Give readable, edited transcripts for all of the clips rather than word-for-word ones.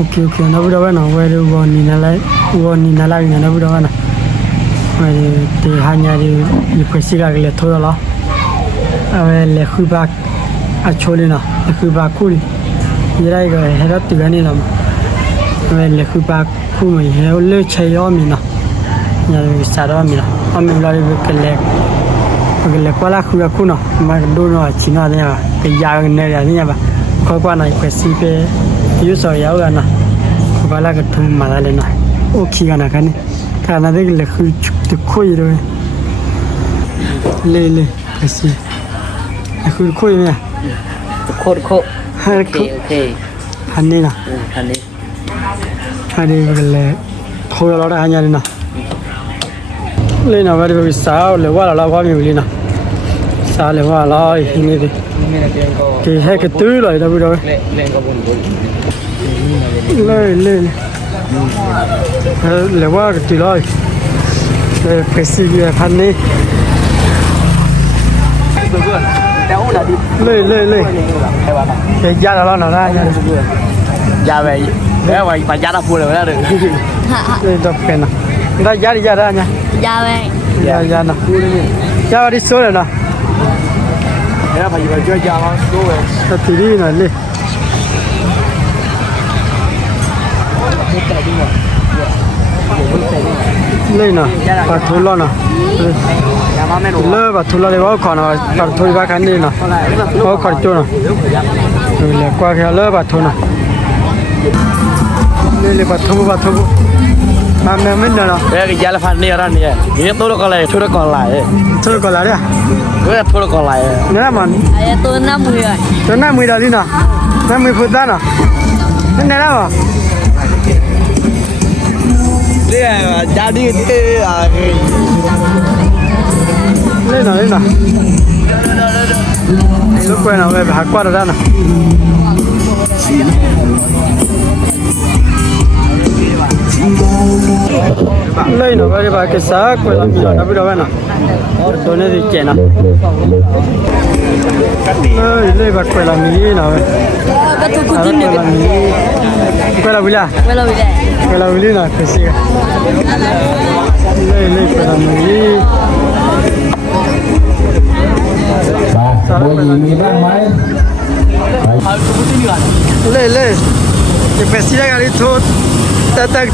okay okay ना बुरा बना वेरे वो नी नाला ना बुरा बना वेरे ते हान्यारी ये पैसे का गले थोड़ा ला अबे ले खुबा अच्छोले ना ले खुबा कुल ये रहेगा हेरा तिगानी ना अबे ले खुबा कुल में है उल्ले चाहिए आमी ना यार सारा आमी ना आमी लारी बेकले कोला खुबा कुना मैं दोनों अच्छी ना देगा कि यार ने यार बा कोई ना पैसे पे यूँ सो यार ना कोला का तुम मारा लेना ओ किया ना करने karena dia le koi rồi le kasi le koi nè khô ok hành đi nè hành đi le thôi là đó hành đi nè lên nào vậy sao le qua là qua nhiều đi nè sao le qua là ini đi thì hai cái tứ rồi đâu rồi lên le qua cái tứ rồi cái gì hành đi lên cái giá là nó ra nha giá về nếu mà giá nó phù rồi đó được lên tập cái nào ra giá đi giá ra nha giá về giá nào giá đi số rồi nè nếu phải về chơi giá nó số rồi thì đi này đi lên nè và thu lo nè lơ và thu lo để bao còn là còn thu ba cái này nè bao còn chỗ nè rồi là qua cái lơ và thu nè lên là và thu mà mình nè cái giá là phần này ra nè cái tôi nó còn lại đấy à cái tôi nó còn lại nữa mà tôi 50 rồi tôi 50 rồi đi nè 50 phút đó nè cái này đâu giá đi lên nào lúc quen nào về hạ qua rồi ra nè lên nào về bà cái xác quay làm gì nó biết đâu vậy nè tôi này thì chè nè lên bà quay làm gì nào vậy quay làm gì à quay làm gì nè cái gì lên quay làm gì Bộ gìมีบ้างไหม lên cái phải xí ra đi thôi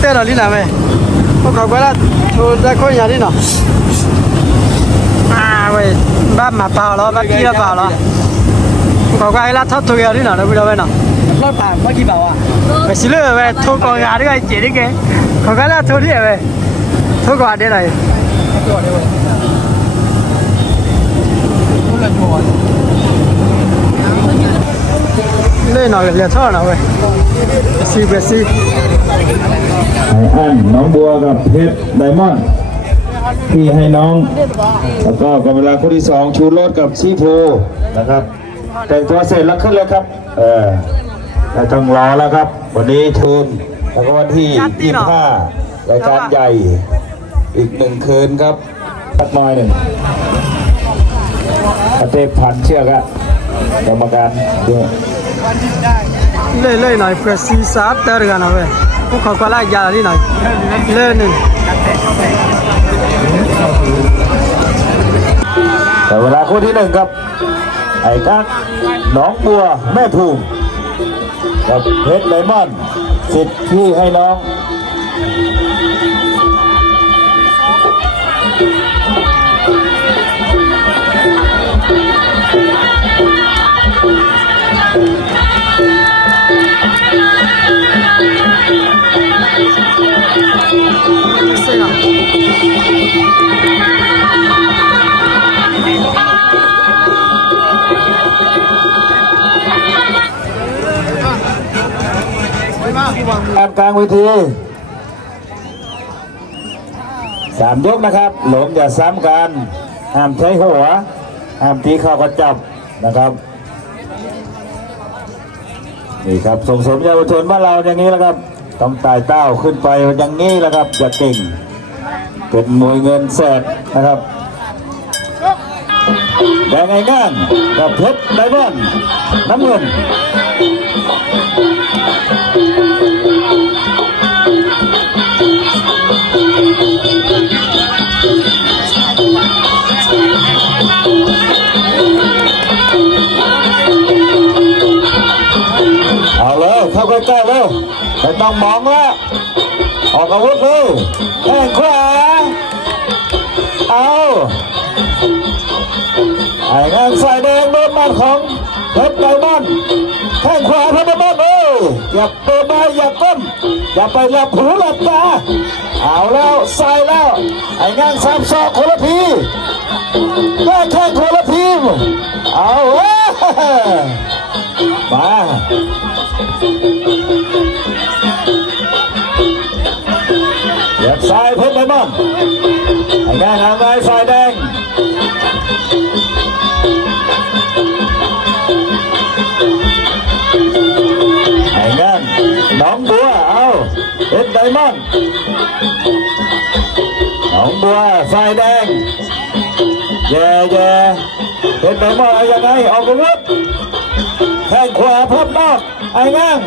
tê là đi nào mày không có quá là thôi ra coi nhà đi nào à vậy ba mà bảo nó ba kia bảo nó có cái là thốt thôi đi nào nó bây giờ vậy nào nó bảo bao nhiêu bảo à phải xí lừa vậy thôi còn nhà đi cái chỉ đi cái có cái là thôi đi vậy thôi còn đi này lên nào liền thở nào vậy xì về xì ไอ้อันน้องบัวกับเพชรไดมอนด์ที่ให้น้องแล้วก็กำลังคนที่2ชูรสกับซีโพนะครับแต่งตัวเสร็จแล้วขึ้นเลยครับไม่ต้องรอแล้วครับวันนี้ชูนแล้วก็วันที่25รายการใหญ่อีก1คืนครับสักหน่อยหนึ่งเทพพันเชือกอะกรรมการด้วยlên này phải xì sát tới rồi nào vậy không có qua lại giờ đi này lên này แต่เวลาคู่ที่1ครับไอ้กั๊กหนองบัวแม่ภูมิกับเพชรไดมอนด์สิทธิ์ที่ให้น้องกลางเวที3 ยกนะครับหลงอย่าซ้ำกันห้ามใช้หัวห้ามตีเข่ากระจับนะครับนี่ครับส่งเสริมเยาวชนบ้านเราอย่างนี้แล้วครับต้องไต่เต้าขึ้นไปอย่างนี้แล้วครับอย่าเก่งเป็นมวยเงินแสนนะครับแดงไอ้ง่างกับเพชรไดมอนด์น้ำเงิน ไม่ต้องมองว่าออกอาวุธเลยแข้งขวาเอาไอ้งานฝ่ายแดงโดนหมัดของเพชรไดมอนด์แข้งขวาเพชรไดมอนด์อย่าเปิดมาอย่าก้มอย่าไปหลับหูหลับตาเอาแล้วใส่แล้วไอ้งานซ้ำซอกคนละทีแข้งคนละทีมเอามาเหยียบซ้ายเพชรไดมอนด์ไอ้งานทางไม้ฝ่ายแดงไอ้งานน้องบัวเอาเพชรไดมอนด์น้องบัวฝ่ายแดงแย่เพชรไดมอนด์ยังไงออกอาวุธแข้งขวาพับนอกไอ้งั่ง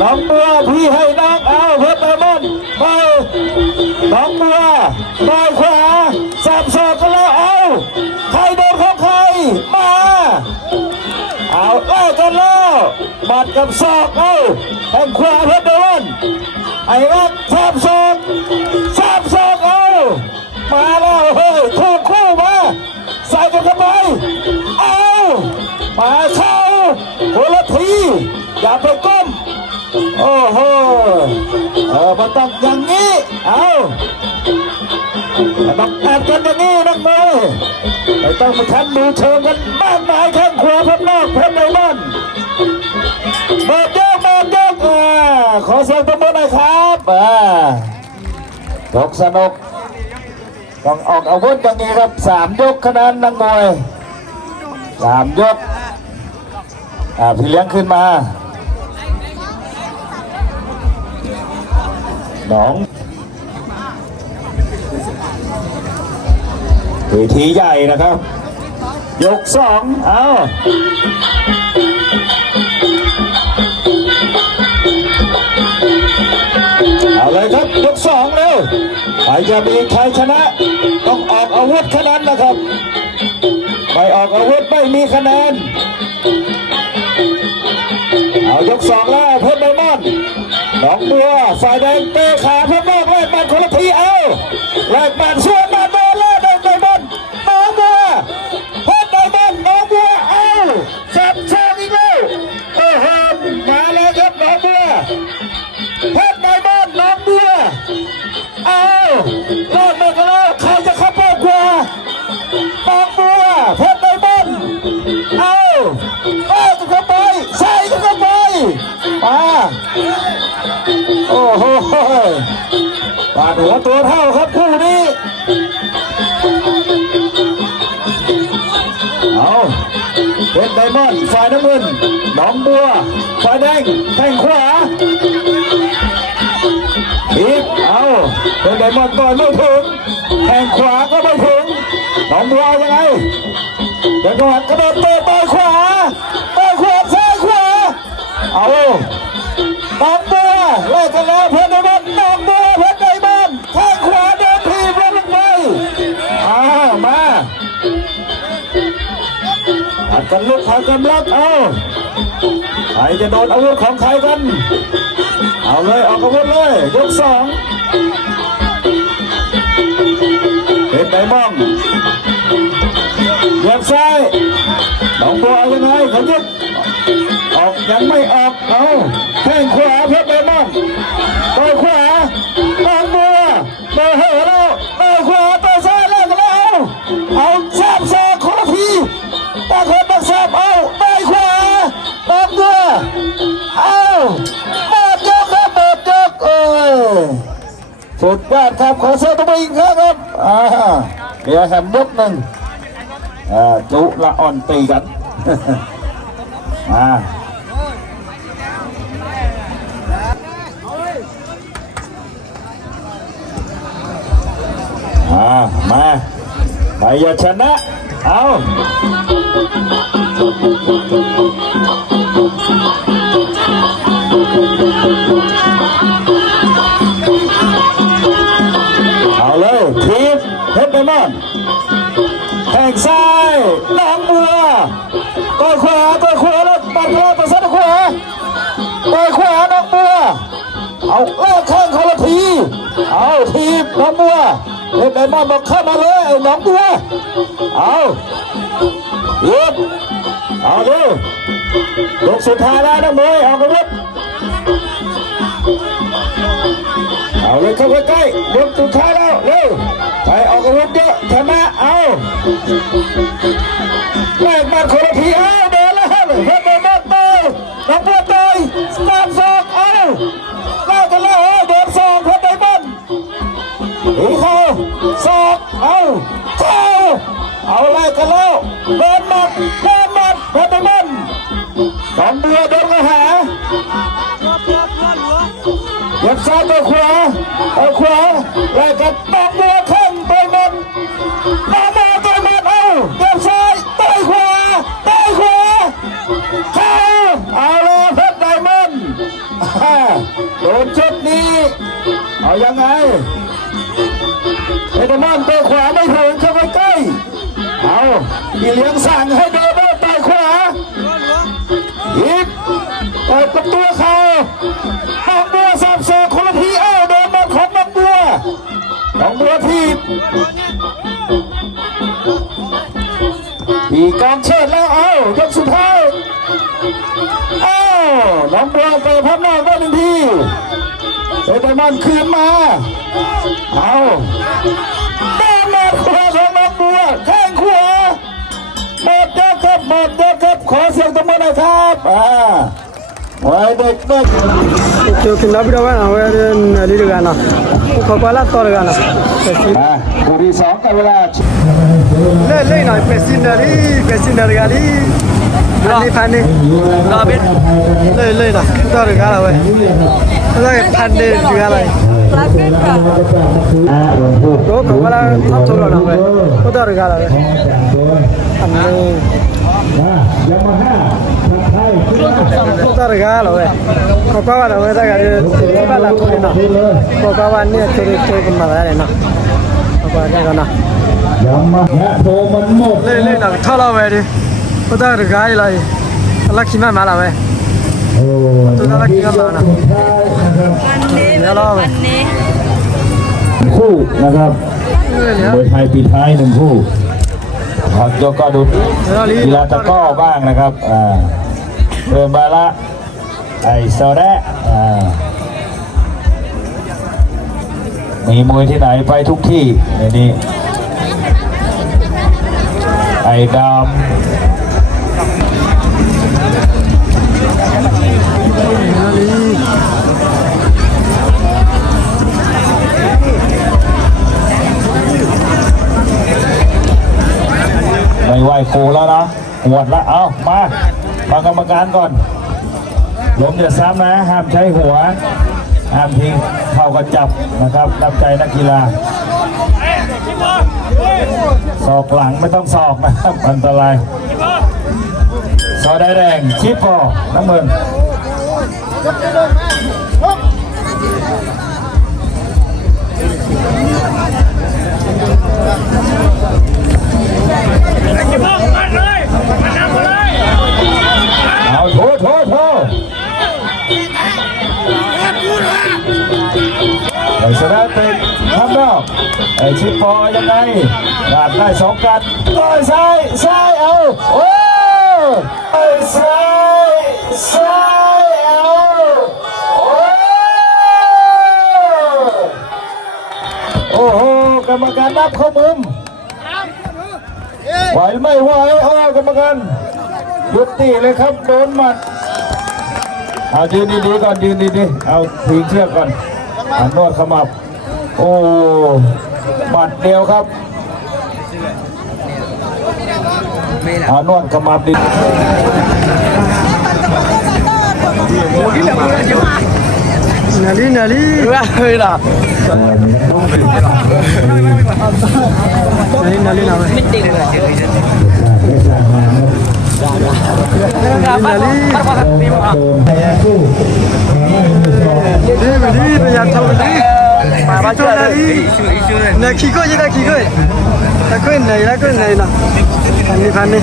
น้องบัวพี่ให้น้องเอาเพชรไดมอนด์ไปน้องบัวได้ขวาสับศอกกันแล้วเอาใครโดนของใครมาเอาไล่กันแล้วบัดกับศอกเอาแข้งขวาเพชรไดมอนด์ไอ้งั่งสับศอกเอามาแล้วเฮ้ยถูกคู่มาใส่กันเข้าไปเอามาเข้าคนละทีอย่าไปก้มโอ้โหมันต้องอย่างนี้เอามันต้องแอบกันอย่างนี้นักมวยไม่ต้องมาทันดูเชิงกันมากมายแข้งขวาพับนอกเพชรไดมอนด์เบิดยกขอเสียงปรบมือหน่อยครับยกสนุกต้องออกอาวุธอย่างนี้ครับ3 ยกคะแนนนักมวย3 ยกพี่เลี้ยงขึ้นมาน้องเวทีใหญ่นะครับยก2เอาเลยครับยก2เร็วใครจะมีใครชนะต้องออกอาวุธคะแนนนะครับไม่ออกอาวุธไม่มีคะแนนเอายก2แล้วเพชรไดมอนด์น้องบัวฝ่ายแดงเตะขาเพชรไดมอนด์แลกบัตรคนละทีเอาแลกบัตรส่วนมาโดนแล้วไดมอนด์น้องบัวเพชรไดมอนด์น้องบัวเอาสับช่องอีกแล้วมาแล้วครับน้องบัวเพชรไดมอนด์น้องบัวเอารอดมากันแล้วใครจะเข้าเป้ากว่าน้องบัวเพชรไดมอนด์เอากันเข้าไปใส่กันเข้าไปมาโอ้โหปาดหัวตัวเท่าครับคู่นี้เอาเพชรไดมอนด์ฝ่ายน้ำเงินน้องบัวฝ่ายแดงแข้งขวาอีกเอาเพชรไดมอนด์ต่อยไม่ถึงแข้งขวาก็ไม่ถึงน้องบัวยังไงเดี๋ยวก่อนกระโดดเตะต่อยขวาซ้ายขวาเอาน้องบัวไล่กันแล้วเพชรไดมอนด์น้องบัวเพชรไดมอนด์แข้งขวาเดินทีบลงไปมาผัดกันลุกผัดกันล็อกเอาใครจะโดนอาวุธของใครกันเอาเลยออกอาวุธเลยยก2เพชรไดมอนด์เหยียบซ้ายน้องบัวยังไงเขายึดออกยังไม่ออกเอาแข้งขวาเพชรไดมอนด์ต่อยขวาน้องบัวมาเหอะแล้วต่อยขวาต่อยซ้ายแล้วกันแล้วเอาแซ่บซอกคนละทีตาคนต้องแซ่บเอาต่อยขวาน้องบัวเอาเปิดยกครับเปิดยกสุดยอดครับขอเสียงตบมืออีกครั้งครับเดี๋ยวแฮมยก1จุละอ่อนตีกันมาไปอย่าชนะเอาเลยทีมเพชรไดมอนด์แข้งซ้ายน้องบัวต่อยขวาแล้วปัดขวาต่อซ้ายขวาต่อยขวาน้องบัว เอาแลกข้างคนละทีเอาทีบน้องบัวเพชรไดมอนด์บอกเข้ามาเลยไอ้น้องบัวเอาหยุดเอาดูยกสุดท้ายแล้วน้องมวยออกอาวุธเอาเลยเข้าใกล้ๆยกสุดท้ายแล้วเร็วไปออกอาวุธเยอะชนะเอาแลกมาคนละทีเอาเดินแล้วเพชรไดมอนด์ต่อยน้องบัวต่อยตามศอกเอาแลกกันแล้วเดินศอกเพชรไดมอนด์หูเข้าศอกเอาเข้าเอาแลกกันแล้วเดินหมัดเพชรไดมอนด์น้องบัวเดินมาหายัดซ้ายตัวขวาเอาขวาแลกกันน้องบัวแข้งต่อยหมัดน้องบัวต่อยหมัดเอายัดซ้ายต่อยขวาเข้าเอาเลยเพชรไดมอนด์โดนชุดนี้เอายังไงเพชรไดมอนด์ตัวขวาไม่ถึงเข้าไปใกล้เอาพี่เลี้ยงสั่งให้เดินต่อยขวาอีกต่อยกับตัวเขาน้องบัวสับสอกคนละทีเอาโดนบอลของน้องบัวทีบการเชิดแล้วเอายกสุดท้ายเอาน้องบัวไปพับนอกได้หนึ่งทีเพชรไดมอนด์คืนมาเอาแม่มาขวาของน้องบัวแข้งขวาหมดยกครับขอเสียงตบมือหน่อยครับไว้เด็กजो कि ना भी ना वो नली लगाना कपाला तो लगानाตัวที่สองกันเวลาले ना पैसे गाली फानी फानी ना भी ले ना तो लगाना वे तो फानी लगाना तो कपाला तो लगाना वे तो लगाना वे हमने तो regalo coca la verdad que va la pena coca va ni te con madre no coca ya no ยามาฮะโทมันหมดเลยนะท่าเราเว้ดิก็ได้regaloเลยลักขี้มาละเว้โอ้ตัวลักขี้มานะเนี่ยเราเว้คู่นะครับมวยไทยปีท้ายหนึ่งคู่โยก็ดูกีฬาตะก้อบ้างนะครับเริ่มมาละไอ้โซแดะมีมวยที่ไหนไปทุกที่ในนี้ไอ้ดำไม่ไหวโคแล้วนะหวดละเอามาฟังกรรมการก่อนล้มอย่าซ้ำนะห้ามใช้หัวห้ามทิ้งเข่ากระจับนะครับรับใจนักกีฬาศอกหลังไม่ต้องศอกนะครับอันตรายซอได้แดงชิปพอน้ำเงินเอาโทษไอ้ชนะติดทำแล้วไอ้ชิปพอยังไงหลาดได้สองกันต่อยซ้ายเอาโอ้ต่อยซ้ายเอาโอ้โหกรรมการนับเข้ามุมไหวไม่ไหวกรรมการยุติเลยครับโดนหมัดเอายืนดีๆก่อนยืนดีๆเอาทิ้งเชือกก่อนนวดขมับโอ้หมัดเดียวครับนวดขมับดิnali wah lah nali nama nali yang tahu ni macam nali nak kiko je nak kiko nak pani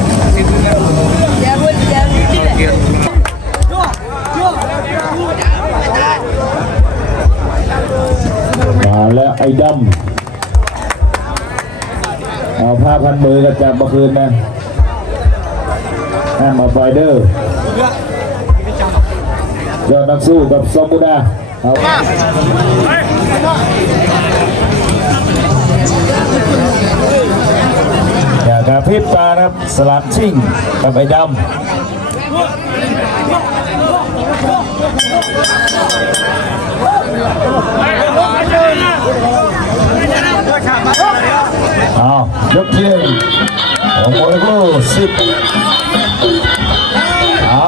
ไอ้ดำเอาผ้าพันมือกันจากเมื่อคืนนะมาไฟเดอร์ยอดนักสู้กับซอมบูดาเอาอย่ากระพริบตาครับสลับชิ่งกับไอ้ดำเอายกที่หนึ่งของโมโก้10เอา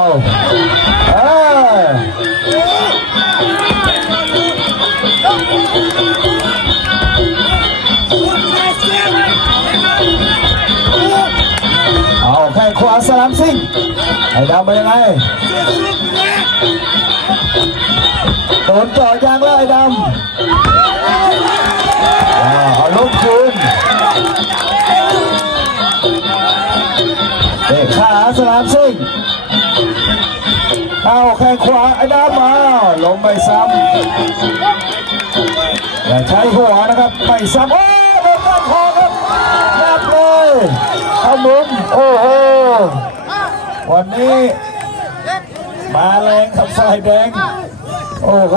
แข้งขวาสลามซิ่งไอ้ดำเป็นยังไงโดนจ่อยางแล้วไอ้ดำเอาลุกคืนเตะขาสลามซิ่งเอาแข้งขวาไอ้ดำมาลงไปซ้ำอย่าใช้หัวนะครับไม่ซ้ำโอ้โดนต้นคอครับยับเลยเอามุมโอ้โหวันนี้มาแรงกับฝ่ายแดงโอ้โห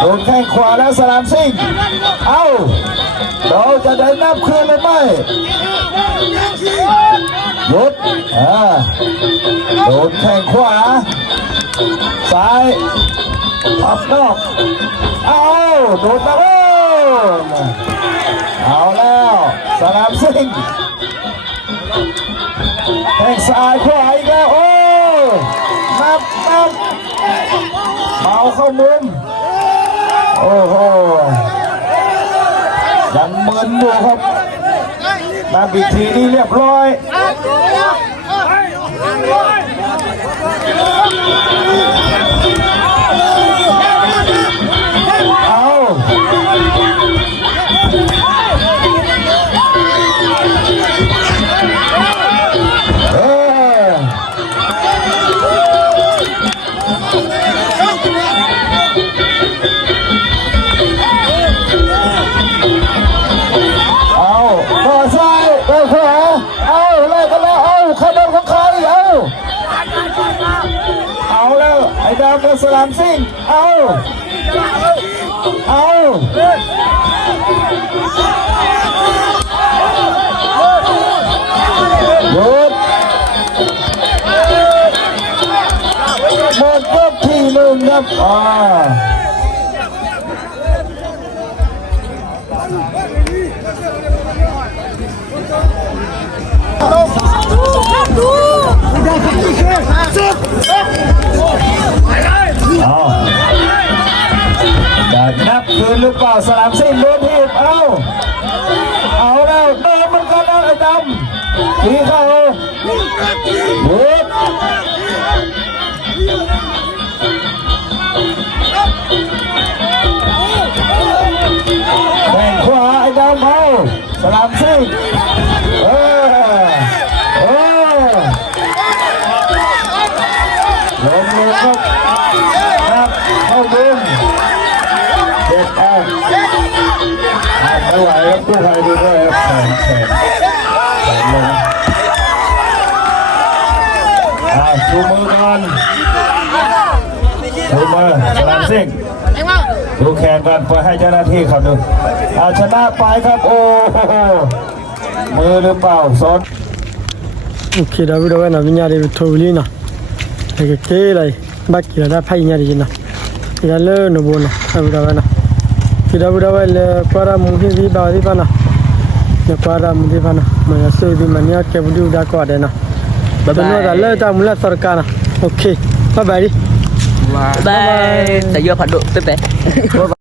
โดนแข้งขวาแล้วสลามซิ่งเอ้าเราจะได้นับคืนหรือไม่หยุดโดนแข้งขวาซ้ายปับนอกเอาโดนตะโกนเอาแล้วสลามซิ่งแข้งซ้ายขวาอีกแล้วโอ้นับเมาเข้ามุมโอ้โหยังมึนอยู่ครับมาบิดทีนี้เรียบร้อยเอาต่อซ้ายต่อขวาเอาเลยกันแล้วเอาใครโดนของใครเอาแล้วไอ้ดาวกับสลามซิ่งเอาหยุดหมดยกที่หนึ่งครับจะนับคืนหรือเปล่าสลามซิ่งโดนทีบเอาแล้วเดินมันก็ได้ไอ้ดำทีเขาหยุดแข่งขวาไอ้ดำเอาสลามซิ่งลงมือครับนับเข้ามุมเด็ดเอาไม่ไหวครับกู้ภัยดูด้วยครับแขนลงชูมือกันชูมือสลามซิ่งดูแขนกันไปให้เจ้าหน้าที่เขาดูชนะไปครับโอ้โหมือหรือเปล่าซ้อนโอเคเดี๋ยวเราไปนะวิญญาณเดี๋ยวโทรลีนะเด็กเก๋เลยบักเกี่ยวกับพายญาตินะเดี๋ยวเลิกหนูบุญนะเดี๋ยวไปนะเดี๋ยวไปเลยกว่าเรามุ่งที่ดีบ่าวที่บ้านนะเดี๋ยวกว่าเรามุ่งที่บ้านนะมันจะสู้ดีมันเนี่ยเก็บดูได้กว่าเดี๋ยวนะแบบนี้เราเลิกจากมุลสร์การนะโอเคบ๊ายบายบายแต่เยอะผัดดุเป๊ะ